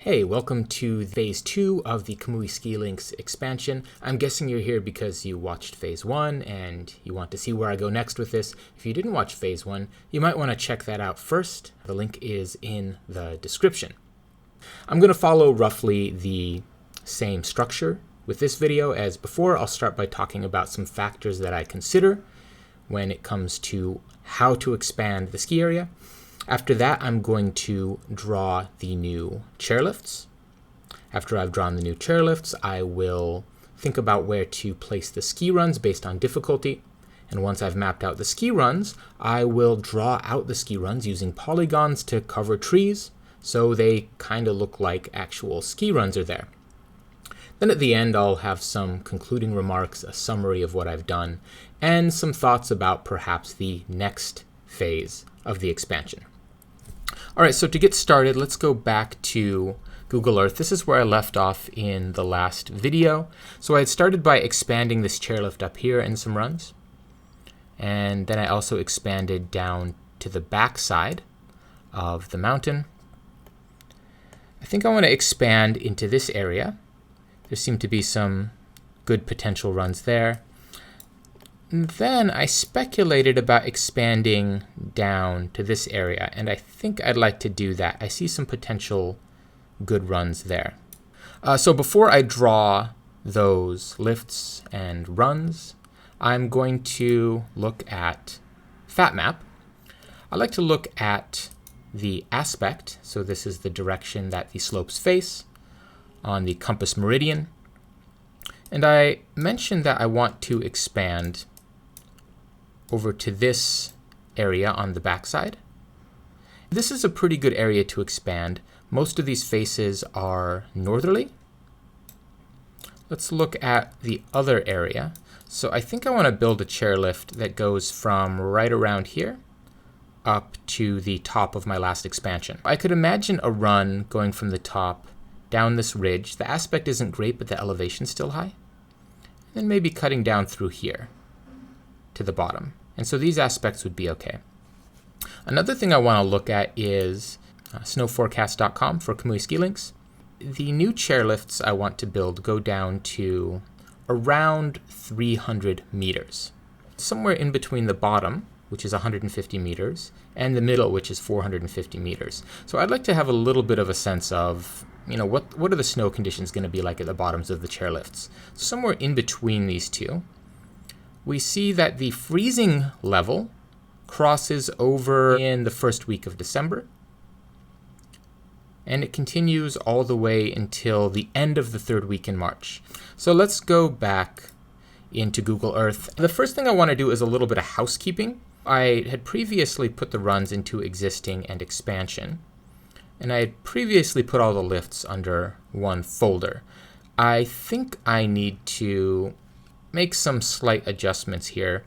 Hey, welcome to Phase 2 of the Kamui Ski Links expansion. I'm guessing you're here because you watched Phase 1 and you want to see where I go next with this. If you didn't watch Phase 1, you might want to check that out first. The link is in the description. I'm going to follow roughly the same structure with this video as before. I'll start by talking about some factors that I consider when it comes to how to expand the ski area. After that, I'm going to draw the new chairlifts. After I've drawn the new chairlifts, I will think about where to place the ski runs based on difficulty. And once I've mapped out the ski runs, I will draw out the ski runs using polygons to cover trees, so they kind of look like actual ski runs are there. Then at the end, I'll have some concluding remarks, a summary of what I've done, and some thoughts about perhaps the next phase of the expansion. All right, so to get started, let's go back to Google Earth. This is where I left off in the last video. So I had started by expanding this chairlift up here in some runs. And then I also expanded down to the back side of the mountain. I think I want to expand into this area. There seem to be some good potential runs there. And then I speculated about expanding down to this area, and I think I'd like to do that. I see some potential good runs there. So before I draw those lifts and runs, I'm going to look at Fat Map. I like to look at the aspect, so this is the direction that the slopes face on the compass meridian. And I mentioned that I want to expand over to this area on the backside. This is a pretty good area to expand. Most of these faces are northerly. Let's look at the other area. So I think I want to build a chairlift that goes from right around here up to the top of my last expansion. I could imagine a run going from the top down this ridge. The aspect isn't great, but the elevation's still high. And then maybe cutting down through here to the bottom. And so these aspects would be okay. Another thing I want to look at is snowforecast.com for Kamui Ski Links. The new chairlifts I want to build go down to around 300 meters. Somewhere in between the bottom, which is 150 meters, and the middle, which is 450 meters. So I'd like to have a little bit of a sense of, what are the snow conditions going to be like at the bottoms of the chairlifts. Somewhere in between these two, we see that the freezing level crosses over in the first week of December, and it continues all the way until the end of the third week in March. So let's go back into Google Earth. The first thing I want to do is a little bit of housekeeping. I had previously put the runs into existing and expansion, and I had previously put all the lifts under one folder. I think I need to make some slight adjustments here.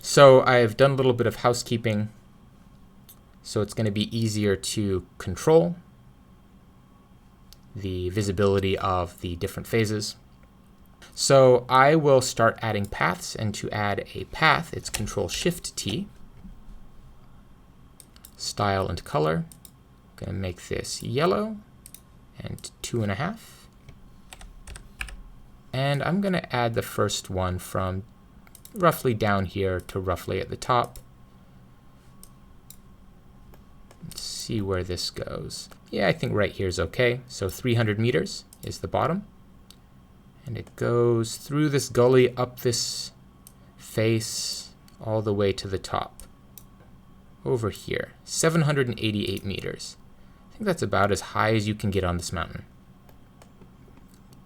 So I've done a little bit of housekeeping, so it's going to be easier to control the visibility of the different phases. So I will start adding paths, and to add a path, it's Control-Shift-T. Style and color. I'm going to make this yellow and 2.5. And I'm going to add the first one from roughly down here to roughly at the top. Let's see where this goes. Yeah, I think right here is okay. So 300 meters is the bottom. And it goes through this gully, up this face, all the way to the top. Over here, 788 meters. I think that's about as high as you can get on this mountain.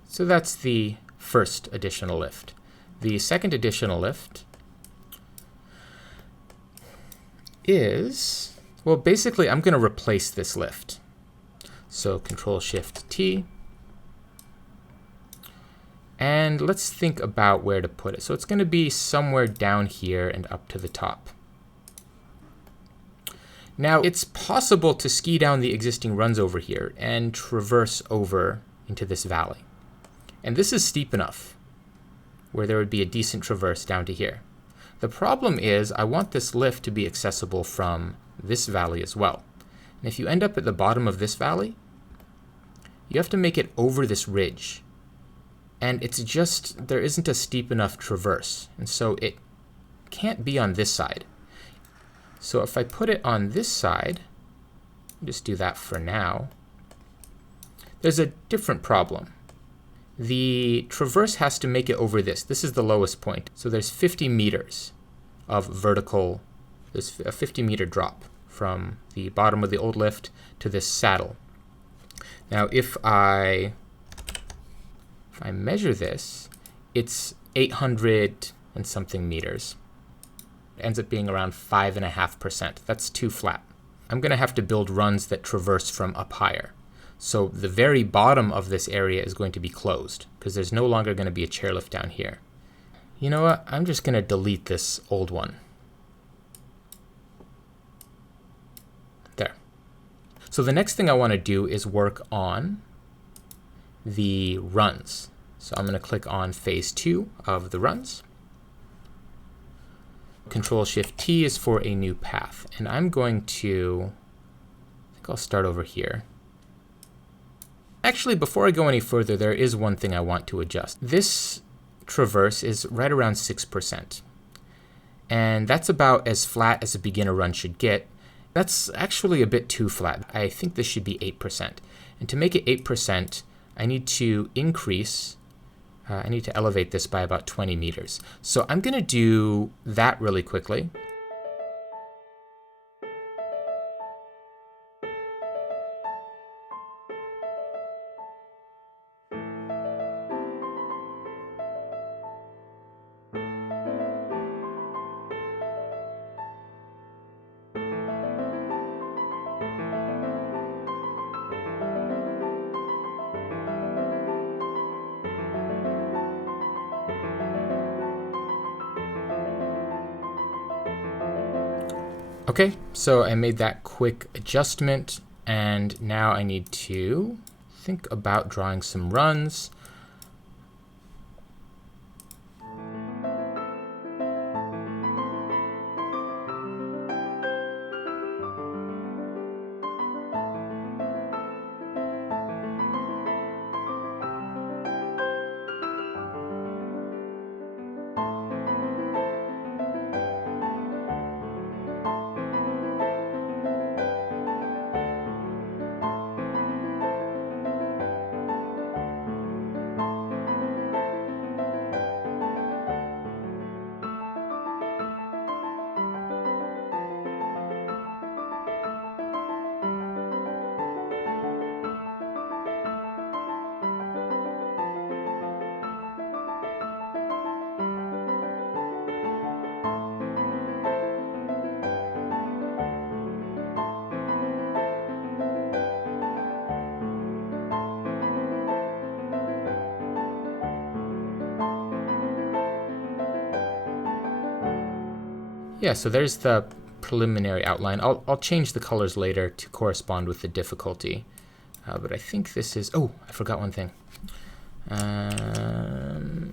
So that's the first additional lift. The second additional lift is, well, basically I'm going to replace this lift. So Control-Shift-T. And let's think about where to put it. So it's going to be somewhere down here and up to the top. Now, it's possible to ski down the existing runs over here and traverse over into this valley. And this is steep enough. where there would be a decent traverse down to here. The problem is I want this lift to be accessible from this valley as well. And if you end up at the bottom of this valley, you have to make it over this ridge. And it's just, there isn't a steep enough traverse. And so it can't be on this side. So if I put it on this side, just do that for now, there's a different problem. The traverse has to make it over this. This is the lowest point. So there's 50 meters of vertical, there's a 50-meter drop from the bottom of the old lift to this saddle. Now if I measure this, it's 800 and something meters. It ends up being around 5.5%. That's too flat. I'm going to have to build runs that traverse from up higher. So the very bottom of this area is going to be closed because there's no longer going to be a chairlift down here. You know what? I'm just going to delete this old one. There. So the next thing I want to do is work on the runs. So I'm going to click on phase 2 of the runs. Control-Shift-T is for a new path. And I'm going to, I think I'll start over here. Actually, before I go any further, there is one thing I want to adjust. This traverse is right around 6%. And that's about as flat as a beginner run should get. That's actually a bit too flat. I think this should be 8%. And to make it 8%, I need to increase, I need to elevate this by about 20 meters. So I'm going to do that really quickly. Okay, so I made that quick adjustment, and now I need to think about drawing some runs. Yeah, so there's the preliminary outline. I'll change the colors later to correspond with the difficulty. But I think this is, oh, I forgot one thing. I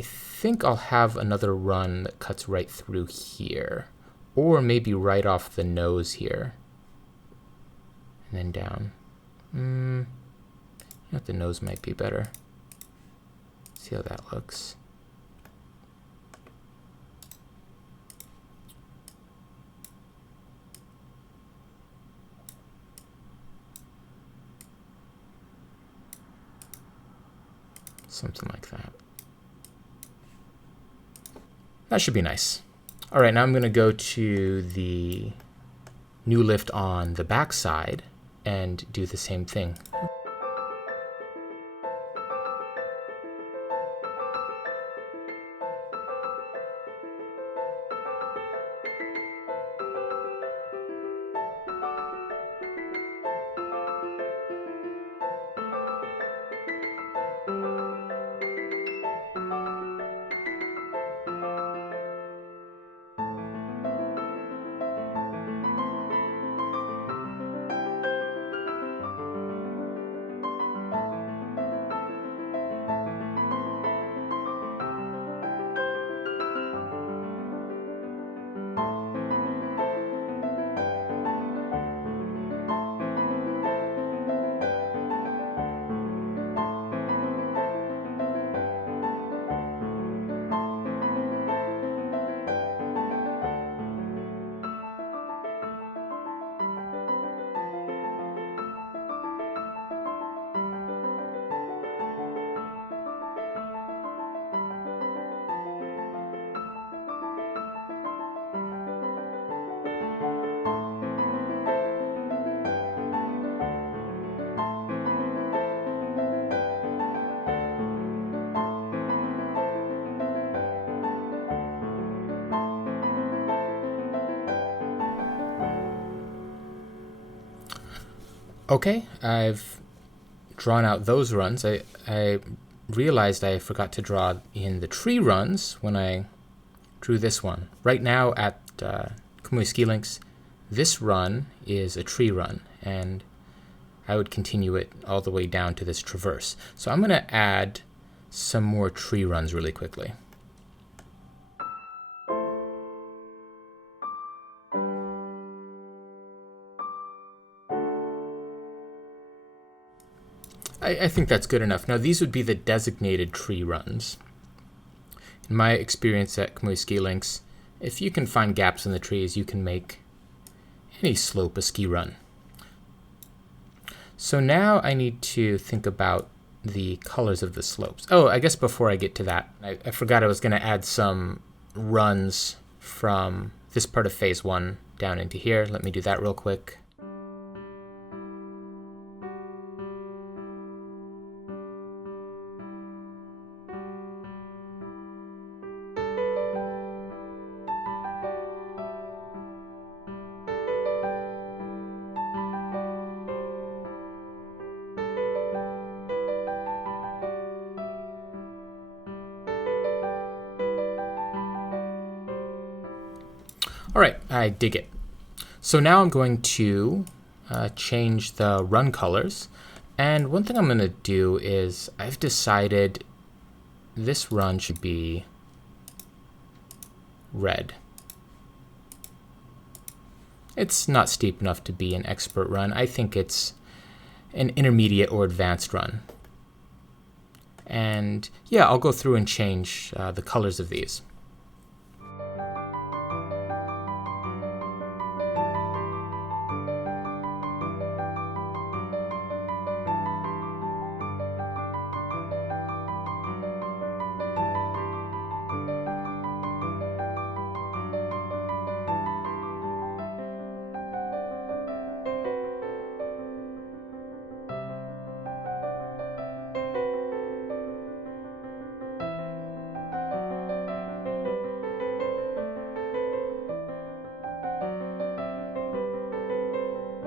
think I'll have another run that cuts right through here. Or maybe right off the nose here. And then down. You know, the nose might be better. See how that looks. Something like that. That should be nice. All right, now I'm going to go to the new lift on the back side and do the same thing. Okay, I've drawn out those runs. I realized I forgot to draw in the tree runs when I drew this one. Right now at Kamui Ski Links, this run is a tree run, and I would continue it all the way down to this traverse. So I'm going to add some more tree runs really quickly. I think that's good enough. Now these would be the designated tree runs. In my experience at Kamui Ski Links, if you can find gaps in the trees, you can make any slope a ski run. So now I need to think about the colors of the slopes. Oh, I guess before I get to that, I forgot I was going to add some runs from this part of phase 1 down into here. Let me do that real quick. All right, I dig it. So now I'm going to change the run colors. And one thing I'm going to do is I've decided this run should be red. It's not steep enough to be an expert run. I think it's an intermediate or advanced run. And yeah, I'll go through and change the colors of these.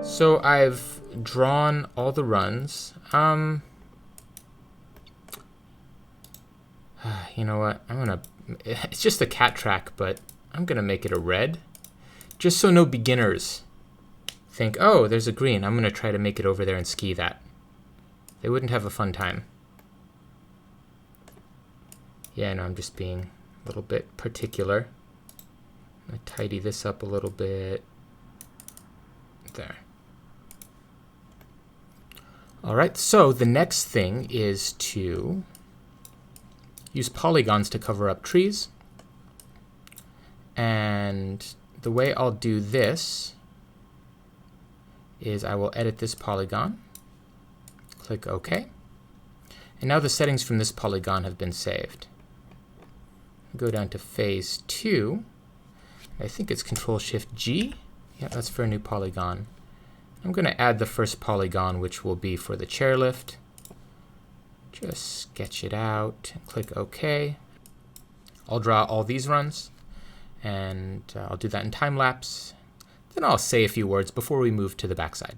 So I've drawn all the runs. You know what? It's just a cat track, but I'm gonna make it a red, just so no beginners think, oh, there's a green. I'm gonna try to make it over there and ski that. They wouldn't have a fun time. Yeah, no, I'm just being a little bit particular. I'm gonna tidy this up a little bit. There. All right, so the next thing is to use polygons to cover up trees. And the way I'll do this is I will edit this polygon, click OK. And now the settings from this polygon have been saved. Go down to phase 2. I think it's Control-Shift-G. Yeah, that's for a new polygon. I'm going to add the first polygon, which will be for the chairlift. Just sketch it out and click OK. I'll draw all these runs, and I'll do that in time lapse. Then I'll say a few words before we move to the backside.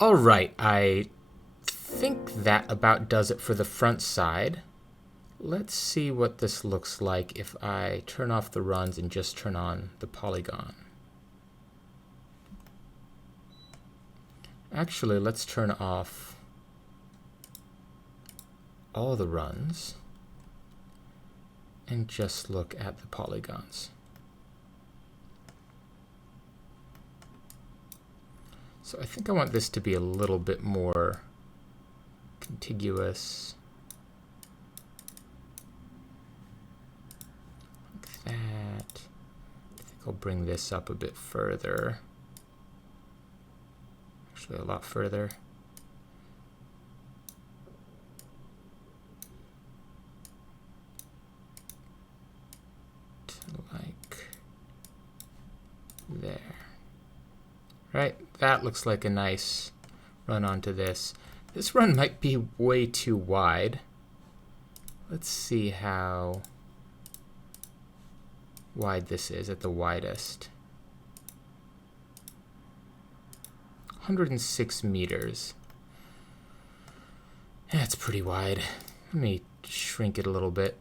All right, I think that about does it for the front side. Let's see what this looks like if I turn off the runs and just turn on the polygon. Actually, let's turn off all the runs and just look at the polygons. So I think I want this to be a little bit more contiguous. Like that. I think I'll bring this up a bit further. Actually, a lot further. Like there. Right, that looks like a nice run onto this. This run might be way too wide. Let's see how wide this is at the widest. 106 meters. That's pretty wide. Let me shrink it a little bit.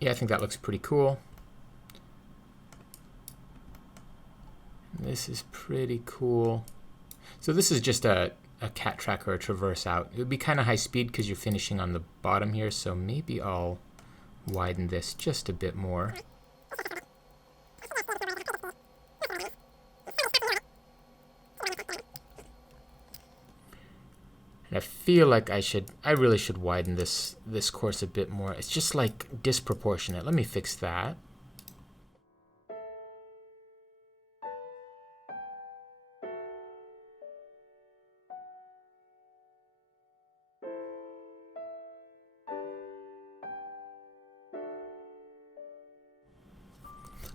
Yeah, I think that looks pretty cool. This is pretty cool. So this is just a cat track or a traverse out. It would be kind of high speed because you're finishing on the bottom here, so maybe I'll widen this just a bit more. And I feel like I really should widen this course a bit more. It's just like disproportionate. Let me fix that.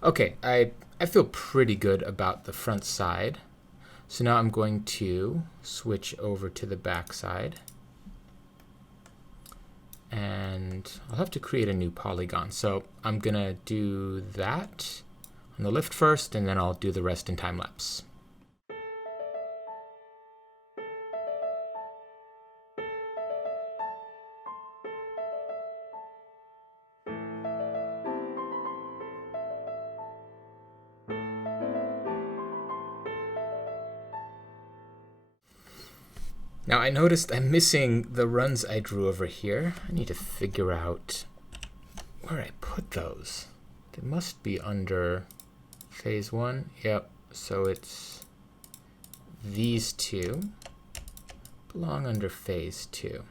Okay, I feel pretty good about the front side. So now I'm going to switch over to the back side. And I'll have to create a new polygon. So I'm going to do that on the lift first, and then I'll do the rest in time lapse. Now I noticed I'm missing the runs I drew over here. I need to figure out where I put those. It must be under phase 1. Yep, so it's these two belong under phase 2.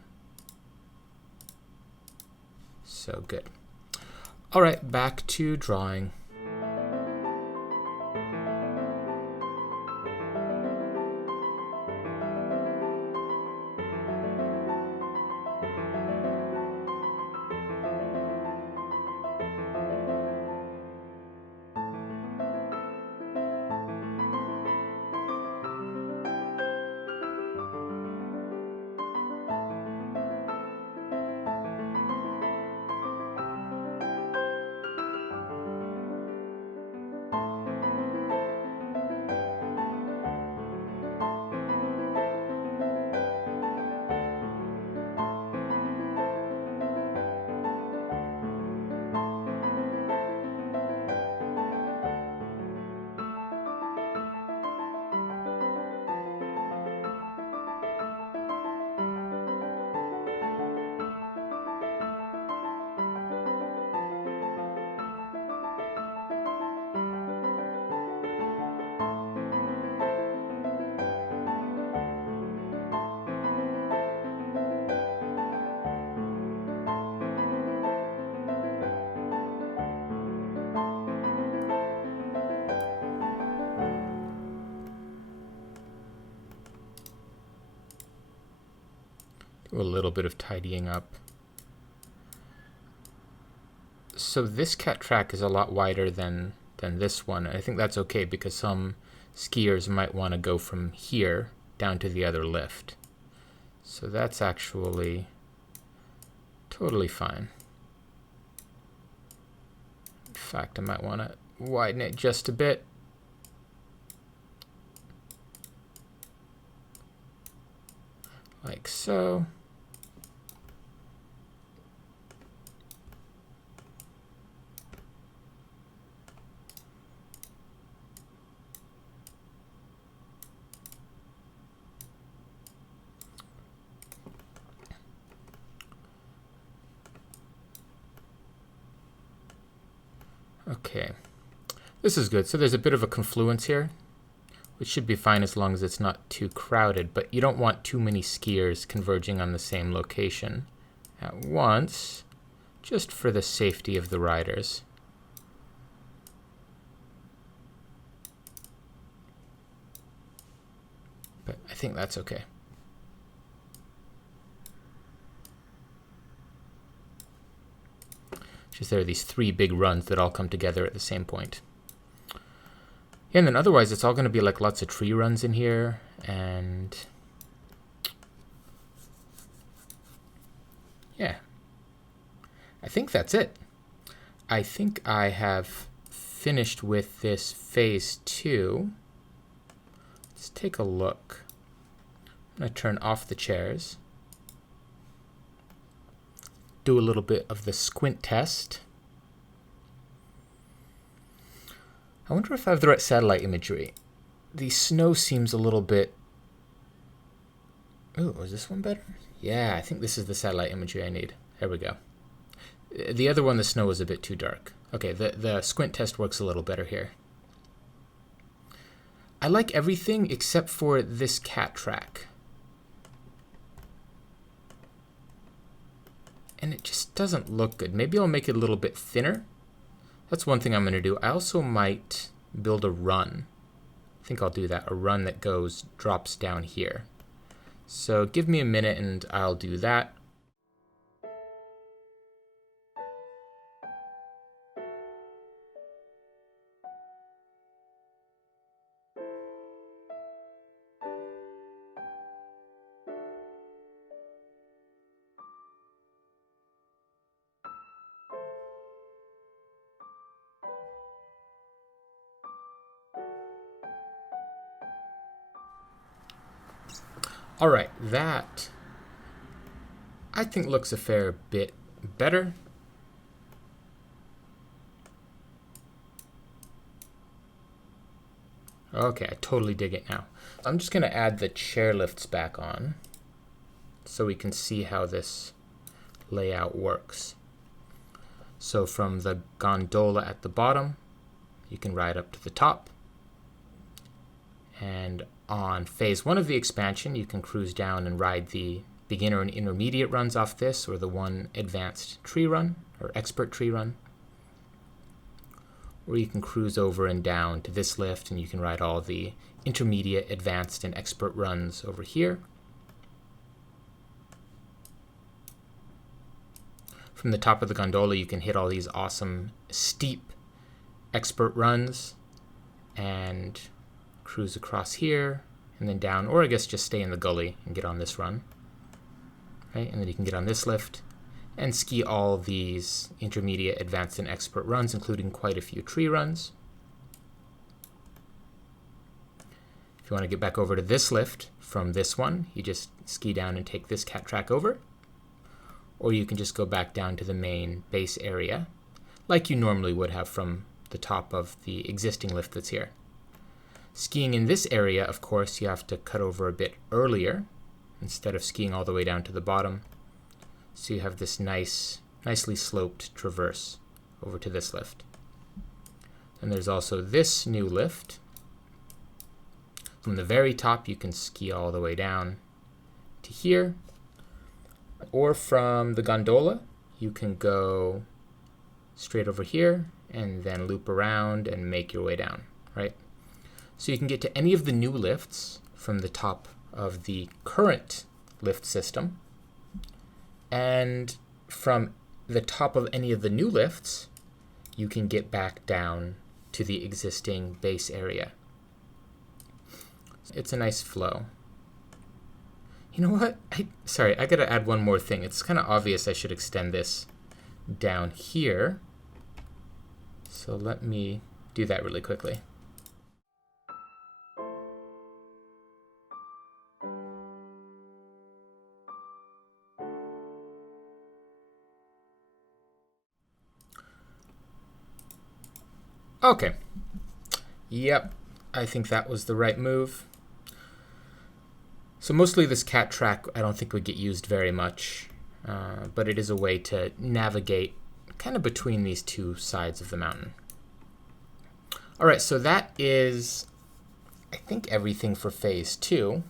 So good. All right, back to drawing. Do a little bit of tidying up. So this cat track is a lot wider than this one. I think that's okay because some skiers might want to go from here down to the other lift. So that's actually totally fine. In fact, I might want to widen it just a bit. Like so. Okay, this is good. So there's a bit of a confluence here, which should be fine as long as it's not too crowded, but you don't want too many skiers converging on the same location at once, just for the safety of the riders. But I think that's okay. Just there are these 3 big runs that all come together at the same point. Yeah, and then otherwise it's all going to be like lots of tree runs in here, and yeah, I think that's it. I think I have finished with this phase 2. Let's take a look. I'm going to turn off the chairs. Do a little bit of the squint test. I wonder if I have the right satellite imagery. The snow seems a little bit... Ooh, is this one better? Yeah, I think this is the satellite imagery I need. There we go. The other one, the snow was a bit too dark. Okay, the squint test works a little better here. I like everything except for this cat track. And it just doesn't look good. Maybe I'll make it a little bit thinner. That's one thing I'm going to do. I also might build a run. I think I'll do that. A run that drops down here. So give me a minute and I'll do that. All right, that I think looks a fair bit better. Okay, I totally dig it now. I'm just going to add the chairlifts back on so we can see how this layout works. So from the gondola at the bottom, you can ride up to the top. And on phase 1 of the expansion, you can cruise down and ride the beginner and intermediate runs off this, or the one advanced tree run, or expert tree run. Or you can cruise over and down to this lift, and you can ride all the intermediate, advanced, and expert runs over here. From the top of the gondola, you can hit all these awesome, steep expert runs and cruise across here and then down, or I guess just stay in the gully and get on this run. Right? And then you can get on this lift and ski all these intermediate, advanced, and expert runs, including quite a few tree runs. If you want to get back over to this lift from this one, you just ski down and take this cat track over. Or you can just go back down to the main base area, like you normally would have from the top of the existing lift that's here. Skiing in this area, of course, you have to cut over a bit earlier, instead of skiing all the way down to the bottom. So you have this nicely sloped traverse over to this lift. And there's also this new lift. From the very top, you can ski all the way down to here. Or from the gondola, you can go straight over here and then loop around and make your way down, right? So you can get to any of the new lifts from the top of the current lift system. And from the top of any of the new lifts, you can get back down to the existing base area. It's a nice flow. You know what? Sorry, I gotta add one more thing. It's kind of obvious I should extend this down here. So let me do that really quickly. Okay. Yep, I think that was the right move. So mostly this cat track I don't think would get used very much, but it is a way to navigate kind of between these two sides of the mountain. All right, so that is, I think, everything for phase 2.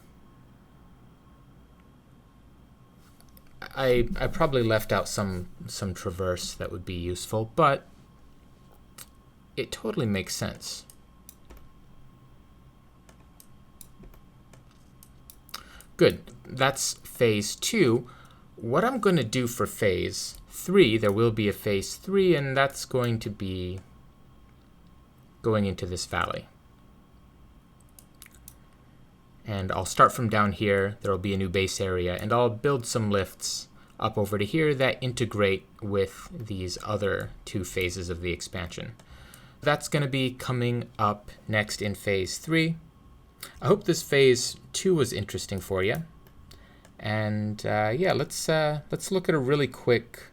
I probably left out some traverse that would be useful, but it totally makes sense. Good. That's phase 2. What I'm going to do for phase 3, there will be a phase 3, and that's going to be going into this valley. And I'll start from down here. There will be a new base area, and I'll build some lifts up over to here that integrate with these other 2 phases of the expansion. That's going to be coming up next in phase 3. I hope this phase 2 was interesting for you. And yeah, let's look at a really quick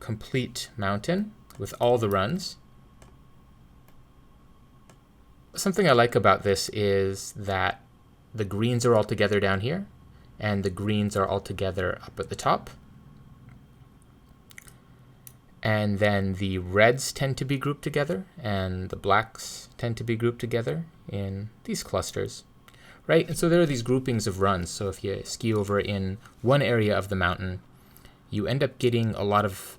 complete mountain with all the runs. Something I like about this is that the greens are all together down here, and the greens are all together up at the top. And then the reds tend to be grouped together, and the blacks tend to be grouped together in these clusters, right? And so there are these groupings of runs. So if you ski over in one area of the mountain, you end up getting a lot of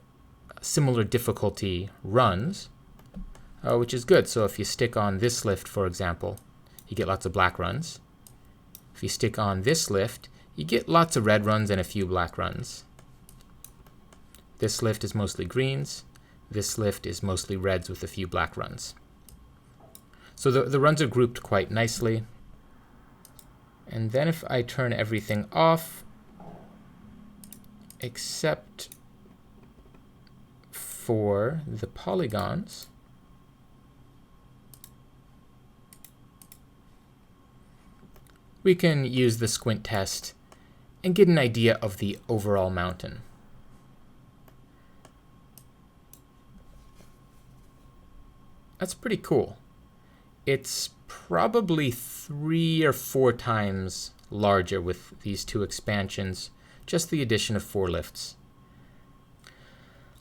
similar difficulty runs, which is good. So if you stick on this lift, for example, you get lots of black runs. If you stick on this lift, you get lots of red runs and a few black runs. This lift is mostly greens. This lift is mostly reds with a few black runs. So the runs are grouped quite nicely. And then if I turn everything off, except for the polygons, we can use the squint test and get an idea of the overall mountain. That's pretty cool. It's probably 3 or 4 times larger with these 2 expansions, just the addition of 4 lifts.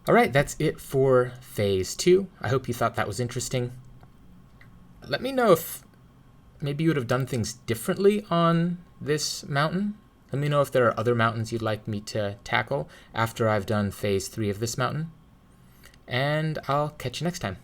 All right, that's it for phase 2. I hope you thought that was interesting. Let me know if maybe you would have done things differently on this mountain. Let me know if there are other mountains you'd like me to tackle after I've done phase 3 of this mountain. And I'll catch you next time.